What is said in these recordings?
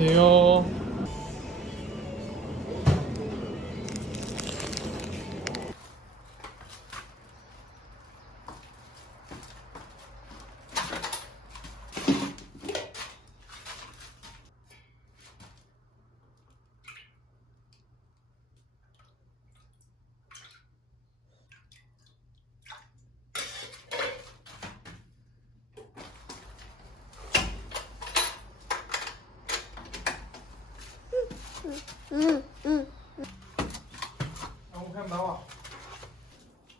계세요. 영상 나와.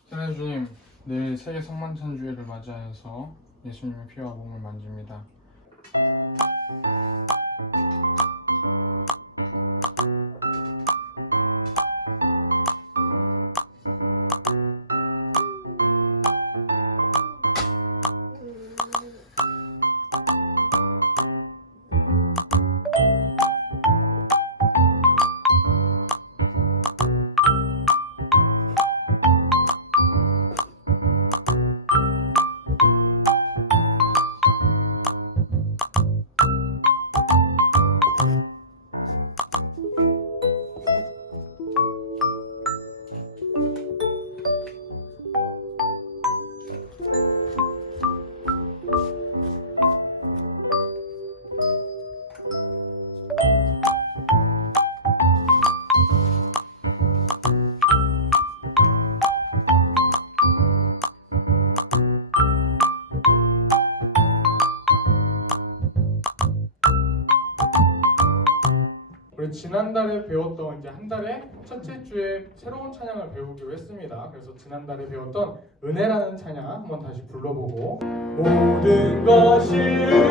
사랑의 주님, 내일 세계 성만찬주의를 맞이하여서 예수님의 피와 몸을 만집니다. 우리 지난달에 배웠던 이제 한 달에 첫째 주에 새로운 찬양을 배우기로 했습니다. 그래서 지난달에 배웠던 은혜라는 찬양 한번 다시 불러보고 모든 것이 은혜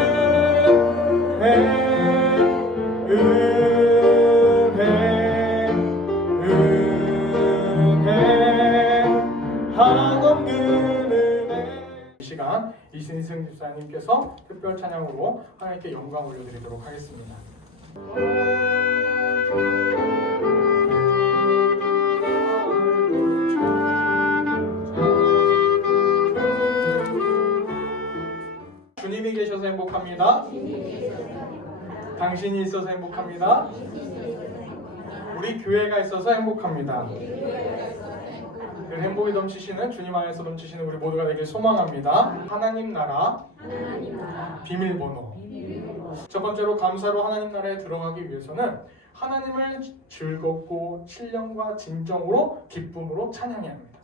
은혜 은혜 한없는 은혜 이 시간 이신승 집사님께서 특별 찬양으로 하나님께 영광 올려드리도록 하겠습니다. 주님이 계셔서 행복합니다. 당신이 있어서 행복합니다. 우리 교회가 있어서 행복합니다. 그 행복이 넘치시는 주님 안에서 넘치시는 우리 모두가 되길 소망합니다. 하나님 나라 비밀번호 첫 번째로 감사로 하나님 나라에 들어가기 위해서는 하나님을 즐겁고 신령과 진정으로 기쁨으로 찬양해야 합니다.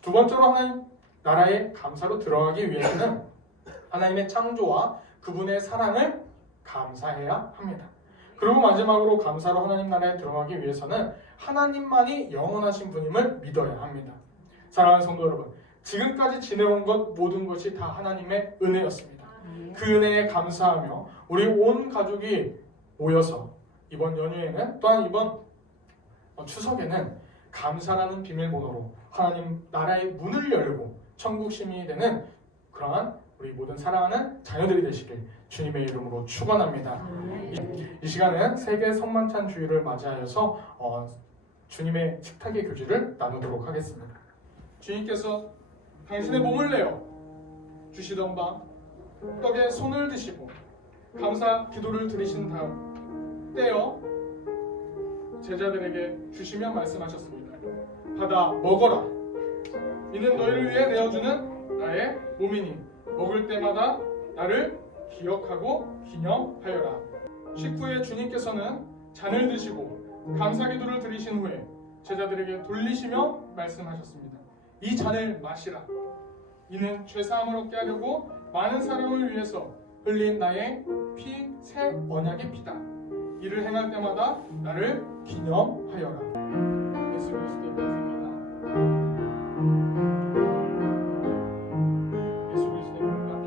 두 번째로 하나님 나라에 감사로 들어가기 위해서는 하나님의 창조와 그분의 사랑을 감사해야 합니다. 그리고 마지막으로 감사로 하나님 나라에 들어가기 위해서는 하나님만이 영원하신 분임을 믿어야 합니다. 사랑하는 성도 여러분, 지금까지 지내온 것 모든 것이 다 하나님의 은혜였습니다. 그 은혜에 감사하며 우리 온 가족이 모여서 이번 연휴에는 또한 이번 어, 추석에는 감사라는 비밀번호로 하나님 나라의 문을 열고 천국 시민이 되는 그러한 우리 모든 사랑하는 자녀들이 되시길 주님의 이름으로 축원합니다. 이, 이 시간은 세계 성만찬 주일을 맞이하여서 어, 주님의 식탁의 교제를 나누도록 하겠습니다. 주님께서 당신의 몸을 내어 주시던 바 떡에 손을 드시고 감사 기도를 드리신 다음 떼어 제자들에게 주시며 말씀하셨습니다. 받아 먹어라. 이는 너희를 위해 내어주는 나의 몸이니 먹을 때마다 나를 기억하고 기념하여라. 식후에 주님께서는 잔을 드시고 감사 기도를 드리신 후에 제자들에게 돌리시며 말씀하셨습니다. 이 잔을 마시라. 이는 죄 사함을 얻게 하려고 많은 사람을 위해서 흘린 나의 피 새 언약의 피다. 이를 행할 때마다 나를 기념하여라. 예수 그리스도의 말씀입니다. 예수 그리스도의 몸과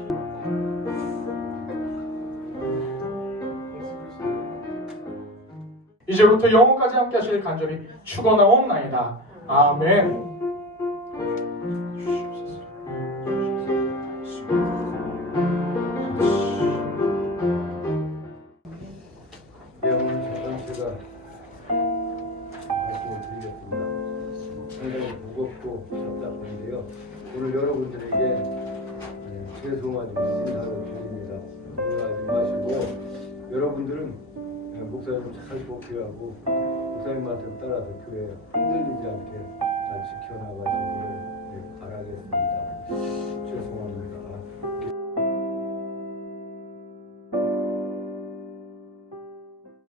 피. 이제부터 영원까지 함께 하실 간절히 축원하옵나이다. 아멘. 제가 말씀을 드리겠습니다. 상당히 무겁고 답답한데요. 오늘 여러분들에게 네, 죄송하지만 인사를 드립니다. 오해하지 마시고 여러분들은 목사님 잘 복귀하고 목사님 말씀 따라서 교회 흔들리지 않게 잘 지켜